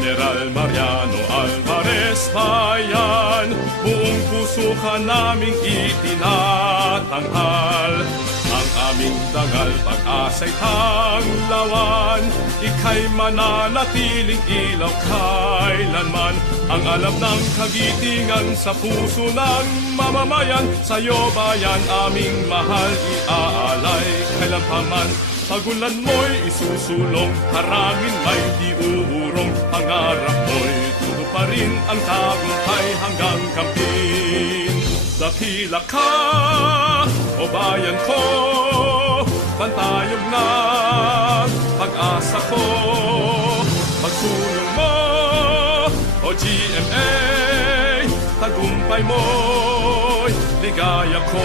General Mariano Alvarez bayan, buong puso ka naming itinatanghal. Ang aming dangal, pag-asa'y tanglawan, ika'y mananatiling ilaw kailanman. Ang alam ng kagitingan sa puso ng mamamayan, sa'yo bayan aming mahal iaalay kailan pa man. Pagulan mo'y isusulong, harangin may di uurong, pangarap mo'y tutuparin ang tagumpay hanggang kampin. Dakila ka, o bayan ko, pantayog na pag-asa ko. Pagsulong mo, o GMA, tagumpay mo'y ligaya ko.